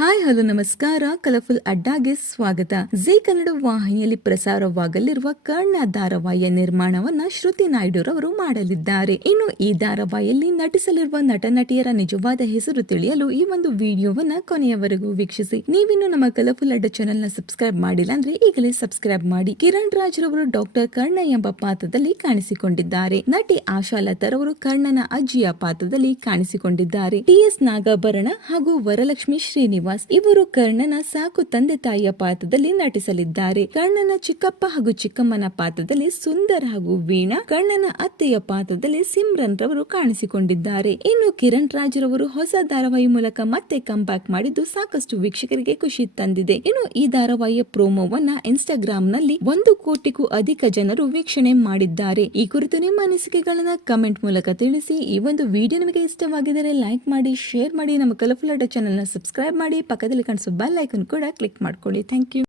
Hi hello ನಮಸ್ಕಾರ. Colourful ಅಡ್ಡಾಗೆ ಸ್ವಾಗತ. G Kannada ವಾಹಿನಿಯಲ್ಲಿ ಪ್ರಸಾರವಾಗಲಿರುವ ಕರ್ಣ ಧಾರಾವಾಹಿಯ ನಿರ್ಮಾಣವನ್ನ ಶ್ರುತಿ ನಾಯ್ಡುರವರು ಮಾಡಲಿದ್ದಾರೆ. ಇನ್ನು ಈ ಧಾರಾವಾಹಿಯಲ್ಲಿ ನಟಿಸಲಿರುವ ನಟ ನಟಿಯರ ನಿಜವಾದ ಹೆಸರು ತಿಳಿಯಲು ಈ ಒಂದು ವಿಡಿಯೋವನ್ನ ಕೊನೆಯವರೆಗೂ ವೀಕ್ಷಿಸಿ. ನೀವಿನ್ನು ನಮ್ಮ ಕಲರ್ಫುಲ್ ಅಡ್ಡ ಚಾನೆಲ್ ನ ಸಬ್ಸ್ಕ್ರೈಬ್ ಮಾಡಿಲ್ಲ ಅಂದ್ರೆ ಈಗಲೇ ಸಬ್ಸ್ಕ್ರೈಬ್ ಮಾಡಿ. ಕಿರಣ್ ರಾಜ್ ರವರು ಡಾಕ್ಟರ್ ಕರ್ಣ ಎಂಬ ಪಾತ್ರದಲ್ಲಿ ಕಾಣಿಸಿಕೊಂಡಿದ್ದಾರೆ. ನಟಿ ಆಶಾಲತರವರು ಕರ್ಣನ ಅಜ್ಜಿಯ ಪಾತ್ರದಲ್ಲಿ ಕಾಣಿಸಿಕೊಂಡಿದ್ದಾರೆ. ಟಿ.ಎಸ್. ನಾಗಾಭರಣ ಹಾಗೂ ವರಲಕ್ಷ್ಮಿ ಶ್ರೀನಿವಾಸ್ ಇವರು ಕರ್ಣನ ಸಾಕು ತಂದೆ ತಾಯಿಯ ಪಾತ್ರದಲ್ಲಿ ನಟಿಸಲಿದ್ದಾರೆ. ಕರ್ಣನ ಚಿಕ್ಕಪ್ಪ ಹಾಗೂ ಚಿಕ್ಕಮ್ಮನ ಪಾತ್ರದಲ್ಲಿ ಸುಂದರ್ ಹಾಗೂ ವೀಣಾ, ಕರ್ಣನ ಅತ್ತೆಯ ಪಾತ್ರದಲ್ಲಿ ಸಿಮ್ರನ್ ರವರು ಕಾಣಿಸಿಕೊಂಡಿದ್ದಾರೆ. ಇನ್ನು ಕಿರಣ್ ರಾಜ್ ರವರು ಹೊಸ ಧಾರಾವಾಹಿ ಮೂಲಕ ಮತ್ತೆ ಕಂಬ್ಯಾಕ್ ಮಾಡಿದ್ದು ಸಾಕಷ್ಟು ವೀಕ್ಷಕರಿಗೆ ಖುಷಿ ತಂದಿದೆ. ಇನ್ನು ಈ ಧಾರಾವಾಹಿಯ ಪ್ರೋಮೋವನ್ನ ಇನ್ಸ್ಟಾಗ್ರಾಮ್ ನಲ್ಲಿ 1 ಕೋಟಿಗೂ ಅಧಿಕ ಜನರು ವೀಕ್ಷಣೆ ಮಾಡಿದ್ದಾರೆ. ಈ ಕುರಿತು ನಿಮ್ಮ ಅನಿಸಿಕೆಗಳನ್ನ ಕಮೆಂಟ್ ಮೂಲಕ ತಿಳಿಸಿ. ಈ ಒಂದು ವಿಡಿಯೋ ನಿಮಗೆ ಇಷ್ಟವಾಗಿದ್ದರೆ ಲೈಕ್ ಮಾಡಿ, ಶೇರ್ ಮಾಡಿ, ನಮ್ಮ ಕಲರ್ಫುಲ್ ಅಡ್ಡ ಚಾನೆಲ್ ನ ಸಬ್ಸ್ಕ್ರೈಬ್ ಮಾಡಿ, ಪಕ್ಕದಲ್ಲಿ ಕಾಣಿಸೋ ಬೆಲ್ ಐಕಾನ್ ಕೂಡ ಕ್ಲಿಕ್ ಮಾಡ್ಕೊಳ್ಳಿ. Thank you.